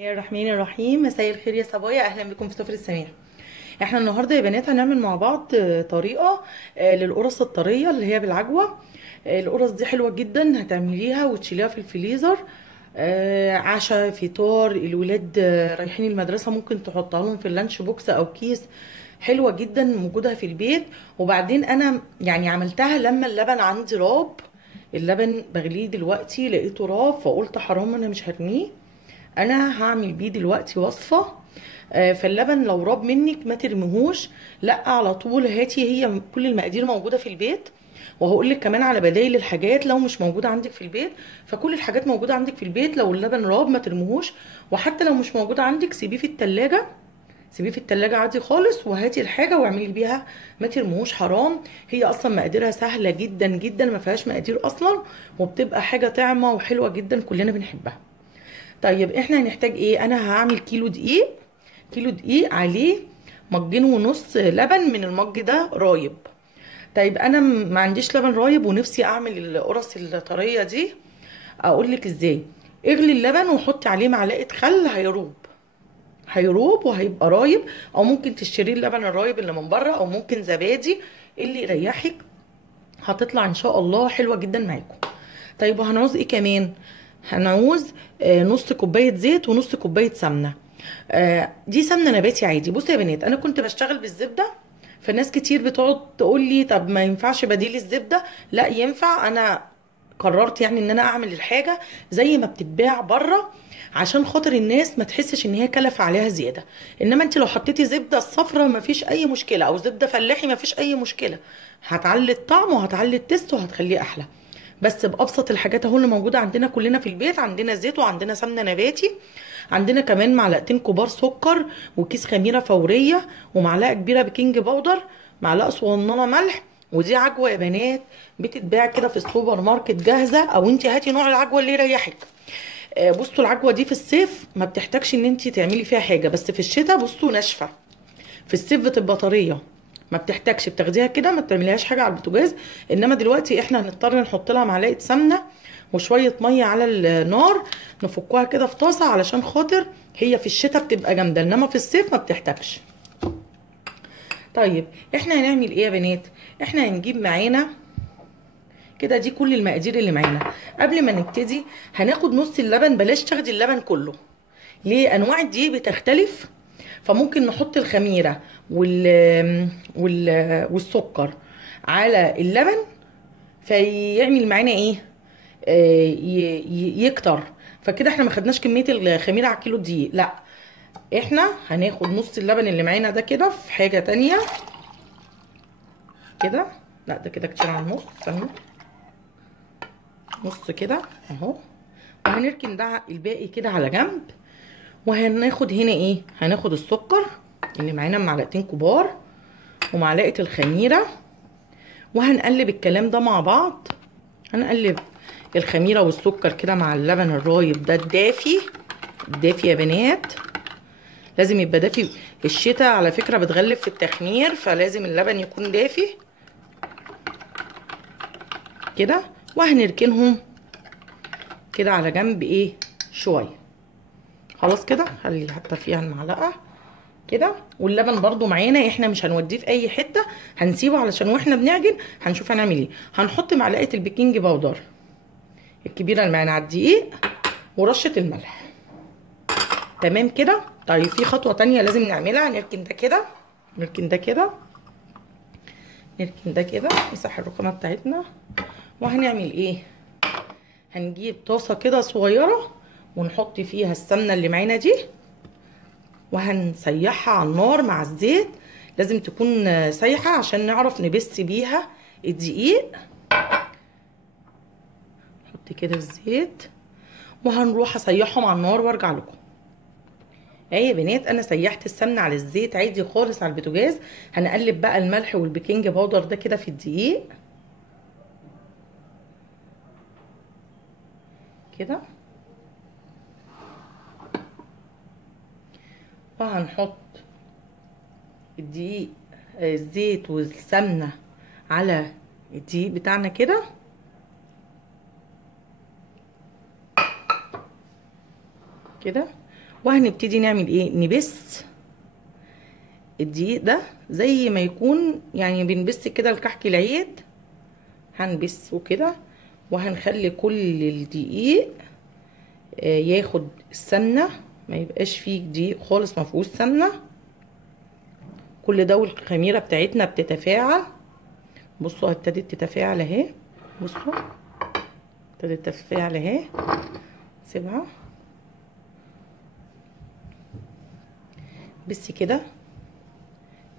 يا الرحمن الرحيم، مساء الخير يا صبايا، اهلا بكم في سفرة سمير. احنا النهارده يا بنات هنعمل مع بعض طريقه للقرص الطريه اللي هي بالعجوه. القرص دي حلوه جدا، هتعمليها وتشيليها في الفريزر. عشاء، فطار الولاد رايحين المدرسه، ممكن تحطها لهم في اللانش بوكس او كيس. حلوه جدا موجوده في البيت. وبعدين انا يعني عملتها لما اللبن عندي راب. اللبن بغليه دلوقتي لقيته راب، فقلت حرام انا مش هرميه، انا هعمل بيه دلوقتي وصفه. فاللبن لو راب منك ما ترميهوش، لا على طول هاتي، هي كل المقادير موجوده في البيت. وهقول لك كمان على بدايل الحاجات لو مش موجوده عندك في البيت. فكل الحاجات موجوده عندك في البيت، لو اللبن راب ما ترميهوش. وحتى لو مش موجود عندك سيبيه في التلاجة، سيبيه في التلاجة عادي خالص، وهاتي الحاجه واعملي بيها، ما ترموش حرام. هي اصلا مقاديرها سهله جدا جدا، ما فيهاش مقادير اصلا، وبتبقى حاجه طعمه وحلوه جدا كلنا بنحبها. طيب احنا هنحتاج ايه؟ انا هعمل كيلو دقيق، كيلو دقيق عليه مجين ونص لبن من المج ده رايب. طيب انا ما عنديش لبن رايب ونفسي اعمل القرص الطريه دي. اقول لك ازاي. اغلي اللبن وحطي عليه معلقه خل، هيروب، هيروب وهيبقى رايب. او ممكن تشتري اللبن الرايب اللي من بره، او ممكن زبادي، اللي يريحك. هتطلع ان شاء الله حلوه جدا معاكم. طيب وهنعوز ايه كمان؟ هنعوز نص كوبايه زيت ونص كوبايه سمنه. دي سمنه نباتي عادي. بصوا يا بنات، انا كنت بشتغل بالزبده، فناس كتير بتقعد تقول لي طب ما ينفعش بديل الزبده؟ لا ينفع. انا قررت يعني ان انا اعمل الحاجه زي ما بتتباع بره، عشان خاطر الناس ما تحسش ان هي كلف عليها زياده. انما انت لو حطيتي زبده الصفرا ما فيش اي مشكله، او زبده فلاحي ما فيش اي مشكله، هتعلي الطعم وهتعلي التست وهتخليه احلى. بس بابسط الحاجات اهو اللي موجوده عندنا كلنا في البيت. عندنا زيت وعندنا سمنه نباتي، عندنا كمان معلقتين كبار سكر، وكيس خميره فوريه، ومعلقه كبيره بيكنج باودر، معلقه صغننه ملح. ودي عجوه يا بنات بتتباع كده في السوبر ماركت جاهزه، او انت هاتي نوع العجوه اللي يريحك. بصوا العجوه دي في الصيف ما بتحتاجش ان انت تعملي فيها حاجه، بس في الشتاء بصوا ناشفه، في الصيف بتبقى طريه، ما بتحتاجش، بتاخديها كده ما بتعمليهاش حاجه على البوتاجاز. انما دلوقتي احنا هنضطر نحط لها معلقه سمنه وشويه ميه على النار، نفكوها كده في طاسه علشان خاطر هي في الشتاء بتبقى جامده، انما في الصيف ما بتحتاجش. طيب احنا هنعمل ايه يا بنات؟ احنا هنجيب معانا كده، دي كل المقادير اللي معانا. قبل ما نبتدي هناخد نص اللبن، بلاش تاخدي اللبن كله، ليه؟ انواع الدقيق بتختلف، فممكن نحط الخميره والسكر على اللبن، فيعمل معانا ايه؟ يكتر. فكده احنا ما خدناش كميه الخميره على كيلو دقيق، لا، احنا هناخد نص اللبن اللي معانا ده كده في حاجه تانية كده. لا ده كده كتير على النص، استنوا، نص كده اهو. وهنركن ده الباقي كده على جنب. وهناخد هنا ايه؟ هناخد السكر اللي معانا معلقتين كبار ومعلقه الخميره، وهنقلب الكلام ده مع بعض. هنقلب الخميره والسكر كده مع اللبن الرايب ده الدافي. الدافي يا بنات لازم يبقى دافي. الشتاء على فكره بتغلب في التخمير، فلازم اللبن يكون دافي كده. وهنركنهم كده على جنب ايه شويه. خلاص كده، خلي حتى فيها المعلقه كده. واللبن برضو معانا احنا مش هنوديه في اي حته، هنسيبه علشان واحنا بنعجن هنشوف هنعمل ايه. هنحط معلقه البيكنج باودر الكبيره اللي معانا على الدقيق، ورشه الملح. تمام كده. طيب في خطوه تانية لازم نعملها، نركن ده كده، نركن ده كده، نركن ده كده، نمسح الرخامه بتاعتنا. وهنعمل ايه؟ هنجيب طاسه كده صغيره ونحط فيها السمنه اللي معانا دي، وهنسيحها على النار مع الزيت. لازم تكون سايحه عشان نعرف نبس بيها الدقيق. نحط كده الزيت وهنروح اسيحهم على النار وارجع لكم. اهي يا بنات انا سيحت السمنه على الزيت عادي خالص على البوتاجاز. هنقلب بقى الملح والبيكنج باودر ده كده في الدقيق كده، وهنحط الدقيق الزيت والسمنه على الدقيق بتاعنا كده كده. وهنبتدي نعمل ايه، نبس الدقيق ده زي ما يكون يعني بنبس كده الكحك العيد، هنبسه كده وهنخلي كل الدقيق ياخد السمنه، ما يبقاش فيه دقيق خالص ما فيهوش سمنه. كل ده والخميره بتاعتنا بتتفاعل. بصوا ابتدت تتفاعل اهي، بصوا ابتدت تتفاعل اهي. سيبها بس كده،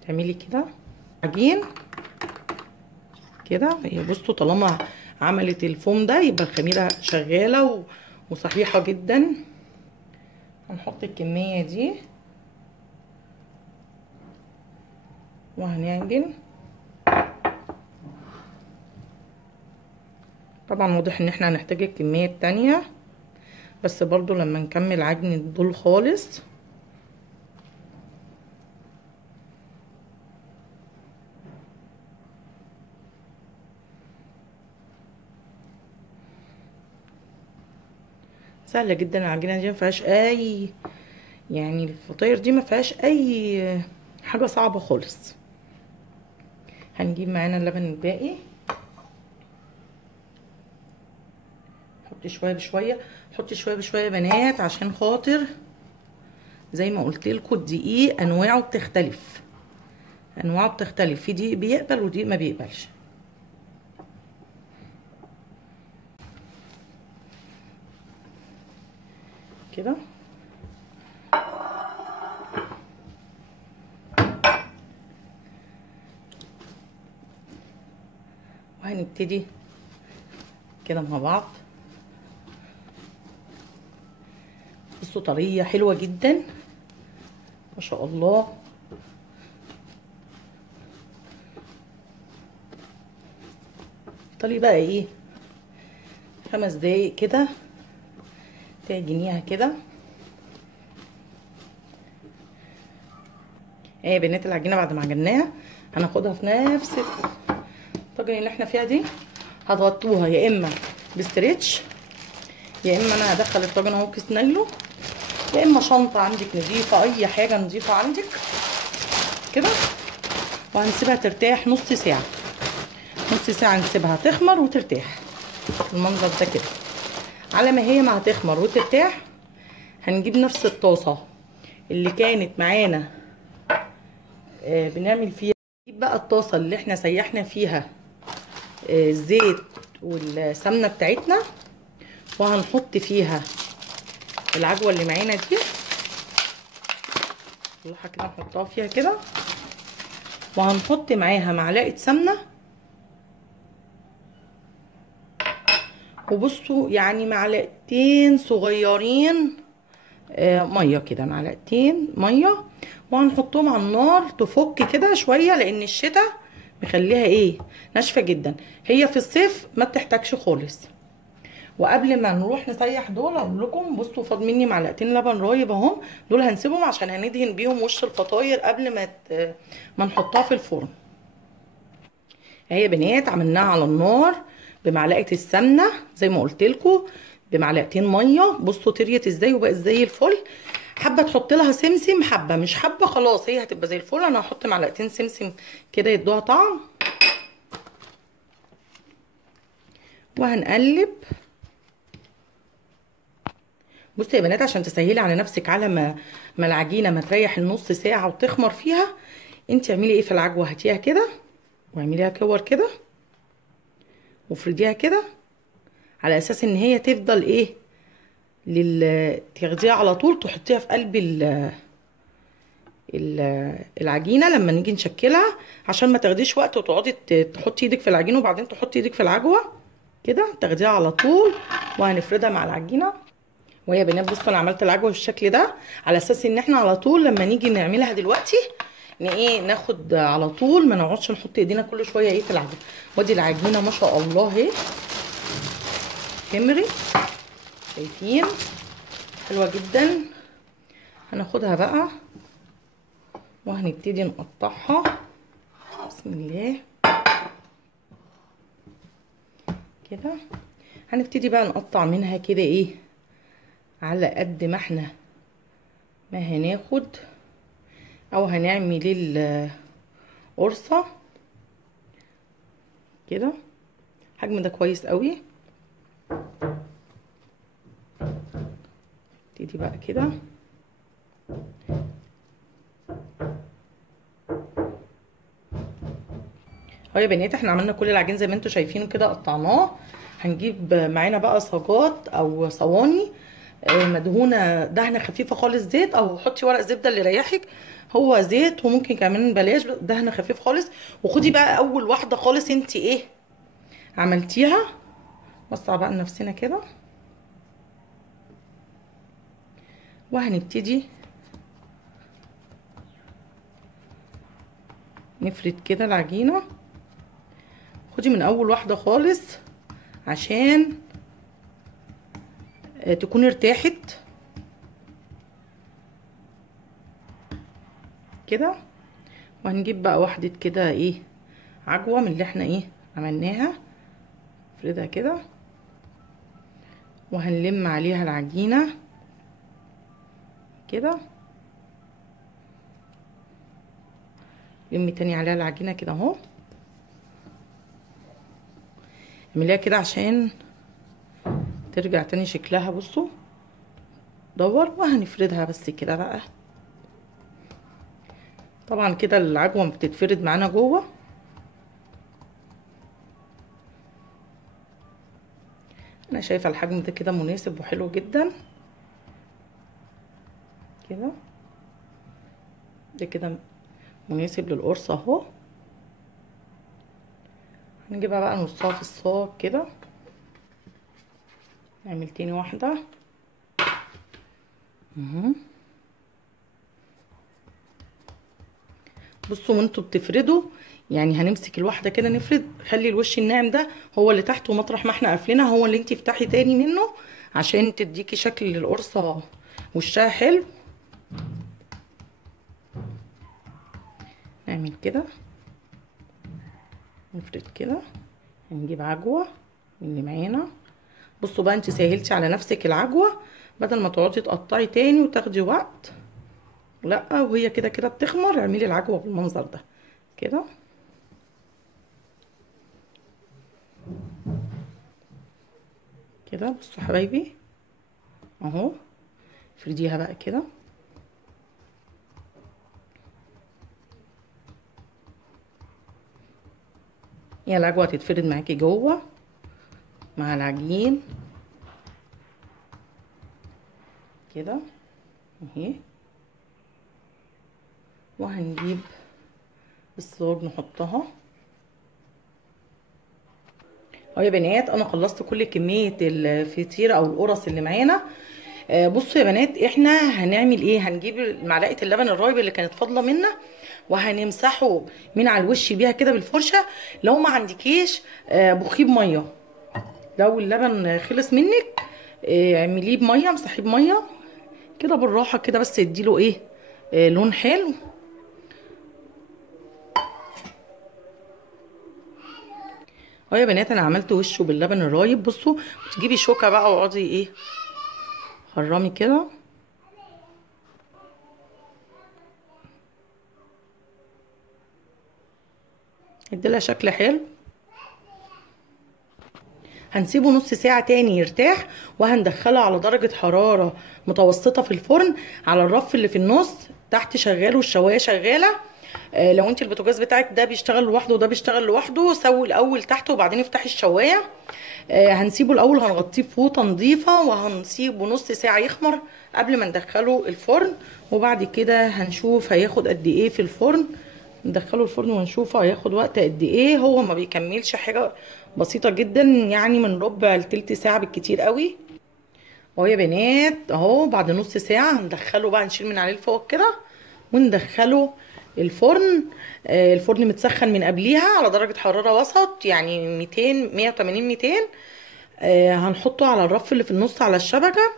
تعملي كده عجين كده. هي بصوا طالما عملت الفوم ده يبقى الخميره شغاله وصحيحه جدا. هنحط الكميه دي وهنعجن. طبعا واضح ان احنا هنحتاج الكميه التانية، بس برضو لما نكمل عجن دول خالص. سهله جدا العجينه دي، ما فيهاش اي يعني الفطاير دي ما فيهاش اي حاجه صعبه خالص. هنجيب معانا اللبن الباقي، حطي شويه بشويه، حطي شويه بشويه يا بنات، عشان خاطر زي ما قلت لكم الدقيق انواعه بتختلف، انواعه بتختلف، في دقيق بيقبل ودقيق ما بيقبلش كده. وهنبتدي كده مع بعض. بصوا طريه حلوه جدا ما شاء الله. طلي بقى ايه 5 دقايق كده، تعجنيها كده. ايه يا بنات، العجينه بعد ما عجناها هناخدها في نفس الطاجن اللي احنا فيها دي، هتغطوها يا اما بستريتش، يا اما انا هدخل الطاجن اهو كيس نايلو، يا اما شنطه عندك نظيفه، اي حاجه نظيفه عندك كده. وهنسيبها ترتاح نص ساعه، نص ساعه نسيبها تخمر وترتاح المنظر ده كده. على ما هي ما هتخمر وترتاح هنجيب نفس الطاسه اللي كانت معانا بنعمل فيها، نجيب بقى الطاسه اللي احنا سيحنا فيها الزيت والسمنه بتاعتنا، وهنحط فيها العجوه اللي معانا دي، نطلعها كده نحطها فيها كده، وهنحط معاها معلقه سمنه. وبصوا يعني معلقتين صغيرين ميه كده، معلقتين ميه، وهنحطهم على النار تفك كده شويه، لان الشتاء مخليها ايه ناشفه جدا، هي في الصيف ما بتحتاجش خالص. وقبل ما نروح نسيح دول اقول لكم، بصوا فاض مني معلقتين لبن رايب اهم، دول هنسيبهم عشان هندهن بيهم وش الفطاير قبل ما نحطها في الفرن. اهي يا بنات عملناها على النار بمعلقه السمنه زي ما قلت لكم، بمعلقتين ميه. بصوا طريت ازاي وبقت زي الفل. حابه تحط لها سمسم، حابه مش حابه خلاص هي هتبقى زي الفل. انا هحط معلقتين سمسم كده يدوها طعم. وهنقلب. بصي يا بنات عشان تسهلي على نفسك، على ما العجينه ما تريح النص ساعه وتخمر فيها، انت اعملي ايه في العجوه، هاتيها كده واعمليها كور كده وافرديها كده، على اساس ان هي تفضل ايه تاخديها على طول تحطيها في قلب العجينه لما نيجي نشكلها، عشان ما تاخديش وقت وتقعدي تحطي ايدك في العجينه وبعدين تحطي ايدك في العجوه كده. تاخديها على طول وهنفردها مع العجينه. وهي بنات بصوا انا عملت العجوه بالشكل ده على اساس ان احنا على طول لما نيجي نعملها دلوقتي ايه ناخد على طول، ما نقعدش نحط ايدينا كل شويه ايه في العجينه. وادي العجينه ما شاء الله اهي خمري، شايفين حلوه جدا. هناخدها بقى وهنبتدي نقطعها بسم الله كده. هنبتدي بقى نقطع منها كده ايه على قد ما احنا ما هناخد او هنعمل القرصة كده. الحجم ده كويس قوي. ابتدي بقى كده اهو يا بنات. احنا عملنا كل العجين زي ما انتم شايفينه كده، قطعناه. هنجيب معانا بقى صاجات او صواني مدهونه دهنه خفيفه خالص زيت، او حطي ورق زبده اللي يريحك. هو زيت، وممكن كمان بلاش، دهنه خفيف خالص. وخدي بقى اول واحده خالص انت ايه عملتيها، وسع بقى لنفسنا كده. وهنبتدي نفرد كده العجينه. خدي من اول واحده خالص عشان تكون ارتاحت كده. وهنجيب بقى واحده كده ايه عجوه من اللي احنا ايه عملناها، نفردها كده وهنلم عليها العجينه كده. لم تاني عليها العجينه كده اهو. اعمليها كده عشان ترجع تاني شكلها. بصوا دور. وهنفردها بس كده بقى. طبعا كده العجوه بتتفرد معانا جوه. انا شايفه الحجم ده كده مناسب وحلو جدا كده. ده كده مناسب للقرصه اهو. هنجيبها بقى نصها في الصاج كده. نعمل تاني واحده بصوا وانتوا بتفردوا يعني هنمسك الواحده كده نفرد. خلي الوش الناعم ده هو اللي تحت، ومطرح ما احنا قافلينها هو اللي انتي افتحي تاني منه عشان تديكي شكل للقرصه وشها حلو. نعمل كده نفرد كده. هنجيب عجوه من اللي معانا. بصوا بقى انت سهلتي على نفسك العجوه، بدل ما تقعدي تقطعي تاني وتاخدي وقت. لا، وهي كده كده بتخمر. اعملي العجوه بالمنظر ده كده كده. بصوا حبايبي اهو. افرديها بقى كده. هي العجوه هتتفرد معاكي جوه مع العجين كده اهي. وهنجيب الصاج نحطها اهو يا بنات. انا خلصت كل كميه الفطيره او القرص اللي معانا. بصوا يا بنات، احنا هنعمل ايه. هنجيب معلقه اللبن الرايب اللي كانت فاضله منا، وهنمسحه من على الوش بيها كده بالفرشه. لو ما عندكيش بخيب ميه، لو اللبن خلص منك اعمليه بميه، امسحيه بميه كده بالراحه كده، بس يديله ايه لون حلو. اهو يا بنات انا عملت وشه باللبن الرايب. بصوا تجيبي شوكه بقى واقعدي ايه خرمي كده. اديلها شكل حلو. هنسيبه نص ساعة تاني يرتاح، وهندخله على درجة حرارة متوسطة في الفرن على الرف اللي في النص تحت شغال والشواية شغالة. لو انت البوتاجاز بتاعك ده بيشتغل لوحده وده بيشتغل لوحده، سوي الاول تحت وبعدين افتحي الشواية. هنسيبه الاول، هنغطيه بفوطة نظيفة وهنسيبه نص ساعة يخمر قبل ما ندخله الفرن. وبعد كده هنشوف هياخد قد ايه في الفرن. ندخله الفرن ونشوفه هياخد وقت قد ايه. هو ما بيكملش حاجة، بسيطة جدا يعني، من ربع لتلت ساعة بالكتير قوي. اهو يا بنات اهو بعد نص ساعة هندخله بقى، نشيل من عليه الفوق كده وندخله الفرن. الفرن متسخن من قبليها على درجة حرارة وسط، يعني 200 180 200. هنحطه على الرف اللي في النص على الشبكة.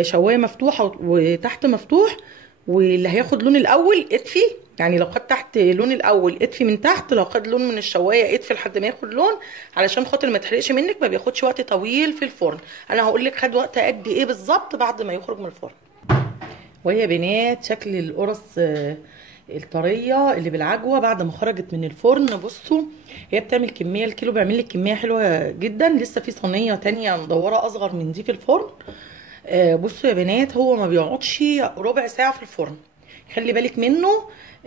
شواية مفتوحة وتحت مفتوح. واللي هياخد لون الاول اطفي، يعني لو خد تحت لون الاول اطفي من تحت، لو خد لون من الشوايه اطفي لحد ما ياخد لون، علشان خاطر ما تحرقش منك. ما بياخدش وقت طويل في الفرن. انا هقول لك خد وقت قد ايه بالظبط بعد ما يخرج من الفرن. وهي بنات شكل القرص الطريه اللي بالعجوه بعد ما خرجت من الفرن. بصوا هي بتعمل كميه، الكيلو بيعمل لك كميه حلوه جدا. لسه في صينيه تانية مدوره اصغر من دي في الفرن. بصوا يا بنات هو ما بيقعدش ربع ساعه في الفرن، خلي بالك منه.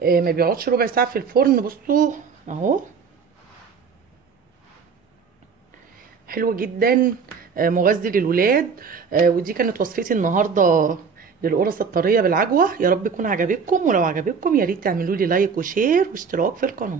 ما بيقعدش ربع ساعه في الفرن. بصوا اهو حلو جدا، مغذي للولاد. ودي كانت وصفتي النهارده للقرص الطريه بالعجوه. يا رب يكون عجبتكم، ولو عجبتكم يا ريت تعملوا لي لايك وشير واشتراك في القناه.